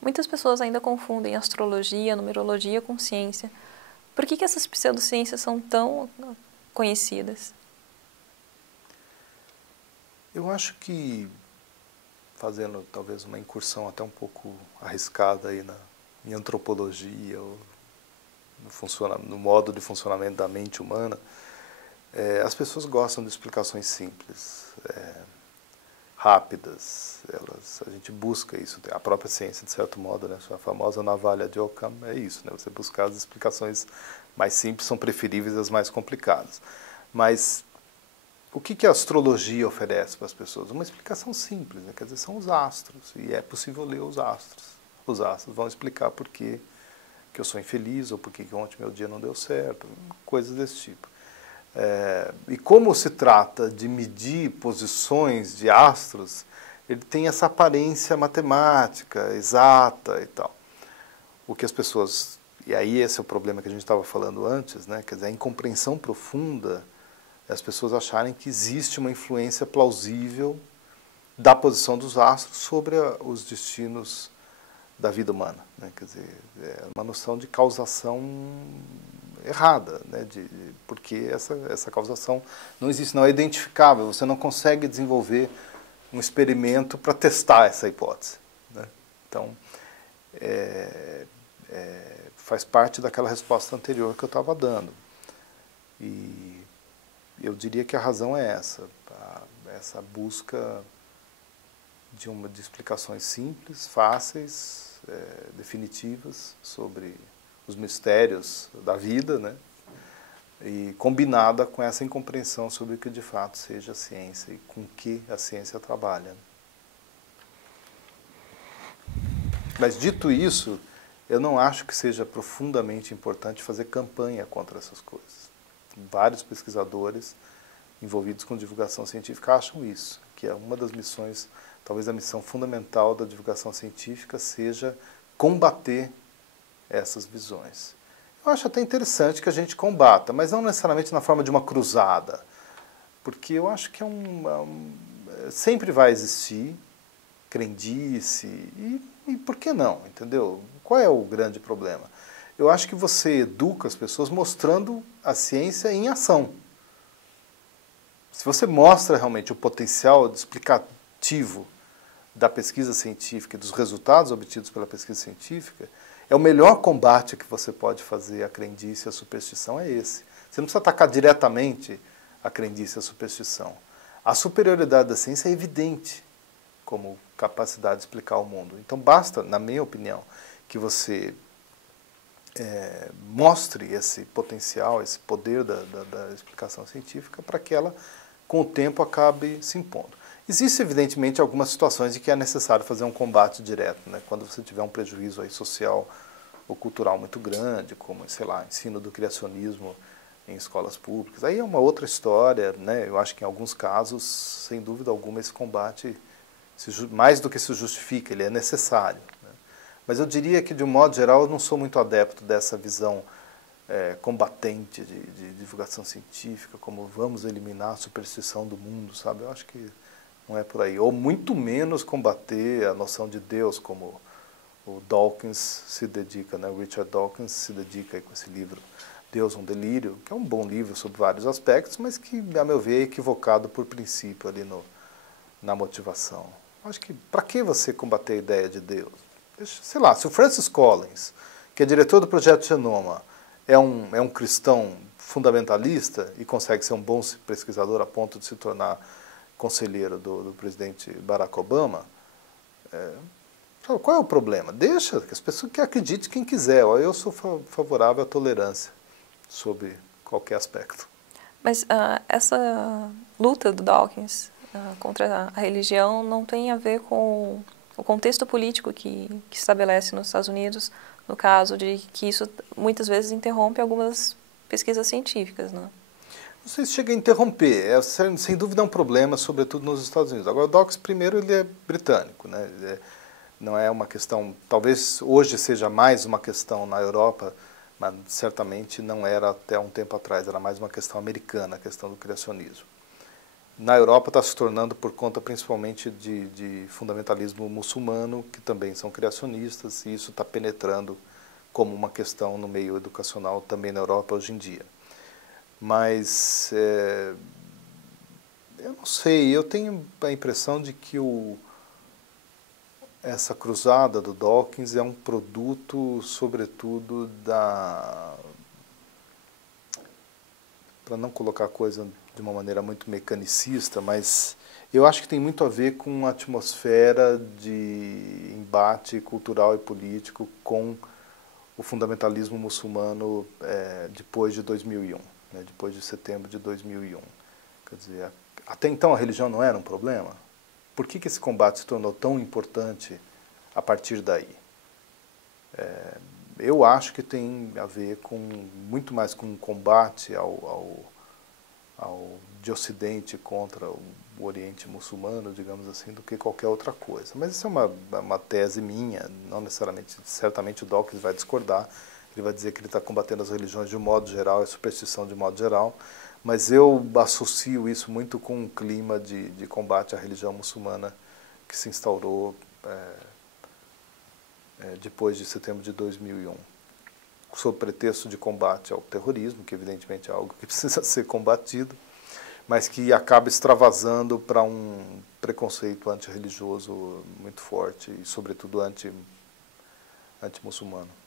Muitas pessoas ainda confundem astrologia, numerologia com ciência. Por que essas pseudociências são tão conhecidas? Eu acho que, fazendo talvez uma incursão até um pouco arriscada aí em antropologia, ou no modo de funcionamento da mente humana, as pessoas gostam de explicações simples, rápidas. A gente busca isso, a própria ciência, de certo modo, né? A famosa navalha de Occam é isso, né? Você buscar as explicações mais simples são preferíveis às mais complicadas. Mas o que a astrologia oferece para as pessoas? Uma explicação simples, né? Quer dizer, são os astros, e é possível ler os astros. Os astros vão explicar por que eu sou infeliz, ou por que ontem meu dia não deu certo, coisas desse tipo. E como se trata de medir posições de astros, ele tem essa aparência matemática, exata e tal. O que as pessoas... E aí esse é o problema que a gente estava falando antes, né? Quer dizer, a incompreensão profunda, as pessoas acharem que existe uma influência plausível da posição dos astros sobre os destinos da vida humana, né? Quer dizer, é uma noção de causação errada, né? Porque essa causação não existe, não é identificável, você não consegue desenvolver um experimento para testar essa hipótese, né? Então, faz parte daquela resposta anterior que eu estava dando. E eu diria que a razão é essa busca de explicações simples, fáceis, definitivas sobre os mistérios da vida, né? E combinada com essa incompreensão sobre o que de fato seja a ciência e com que a ciência trabalha. Mas dito isso, eu não acho que seja profundamente importante fazer campanha contra essas coisas. Vários pesquisadores envolvidos com divulgação científica acham isso, que é uma das missões, talvez a missão fundamental da divulgação científica seja combater essas visões. Eu acho até interessante que a gente combata, mas não necessariamente na forma de uma cruzada, porque eu acho que sempre vai existir crendice e por que não, entendeu? Qual é o grande problema? Eu acho que você educa as pessoas mostrando a ciência em ação. Se você mostra realmente o potencial explicativo da pesquisa científica e dos resultados obtidos pela pesquisa científica, é o melhor combate que você pode fazer à crendice e à superstição é esse. Você não precisa atacar diretamente a crendice e a superstição. A superioridade da ciência é evidente como capacidade de explicar o mundo. Então basta, na minha opinião, que você mostre esse potencial, esse poder da explicação científica para que ela, com o tempo, acabe se impondo. Existem, evidentemente, algumas situações em que é necessário fazer um combate direto, né? Quando você tiver um prejuízo aí social ou cultural muito grande, como, sei lá, ensino do criacionismo em escolas públicas. Aí é uma outra história, né? Eu acho que em alguns casos, sem dúvida alguma, esse combate, mais do que se justifica, ele é necessário, né? Mas eu diria que, de um modo geral, eu não sou muito adepto dessa visão combatente de divulgação científica, como vamos eliminar a superstição do mundo, sabe? Eu acho que não é por aí. Ou muito menos combater a noção de Deus, como o Dawkins se dedica, né? O Richard Dawkins se dedica aí com esse livro Deus, um Delírio, que é um bom livro sobre vários aspectos, mas que, a meu ver, é equivocado por princípio ali na motivação. Acho que, para que você combater a ideia de Deus? Sei lá, se o Francis Collins, que é diretor do Projeto Genoma, é um cristão fundamentalista e consegue ser um bom pesquisador a ponto de se tornar conselheiro do presidente Barack Obama, qual é o problema? Deixa que as pessoas que acreditem quem quiser. Eu sou favorável à tolerância sobre qualquer aspecto. Mas essa luta do Dawkins contra a religião não tem a ver com o contexto político que estabelece nos Estados Unidos, no caso de que isso muitas vezes interrompe algumas pesquisas científicas, né? Não sei se chega a interromper, sem dúvida é um problema, sobretudo nos Estados Unidos. Agora, o Dawkins, primeiro, ele é britânico, né? Não é uma questão, talvez hoje seja mais uma questão na Europa, mas certamente não era até um tempo atrás, era mais uma questão americana, a questão do criacionismo. na Europa está se tornando por conta principalmente de fundamentalismo muçulmano, que também são criacionistas, e isso está penetrando como uma questão no meio educacional também na Europa hoje em dia. Mas eu não sei, eu tenho a impressão de que essa cruzada do Dawkins é um produto, sobretudo, para não colocar a coisa de uma maneira muito mecanicista, mas eu acho que tem muito a ver com a atmosfera de embate cultural e político com o fundamentalismo muçulmano depois de 2001, né, depois de setembro de 2001. Quer dizer, até então a religião não era um problema. Por que esse combate se tornou tão importante a partir daí? Eu acho que tem a ver muito mais com um combate de Ocidente contra o Oriente muçulmano, digamos assim, do que qualquer outra coisa. Mas isso é uma tese minha, não necessariamente, certamente o Dawkins vai discordar, ele vai dizer que ele está combatendo as religiões de um modo geral, a superstição de um modo geral, mas eu associo isso muito com um clima de combate à religião muçulmana que se instaurou depois de setembro de 2001, sob pretexto de combate ao terrorismo, que evidentemente é algo que precisa ser combatido, mas que acaba extravasando para um preconceito antirreligioso muito forte e, sobretudo, anti-muçulmano.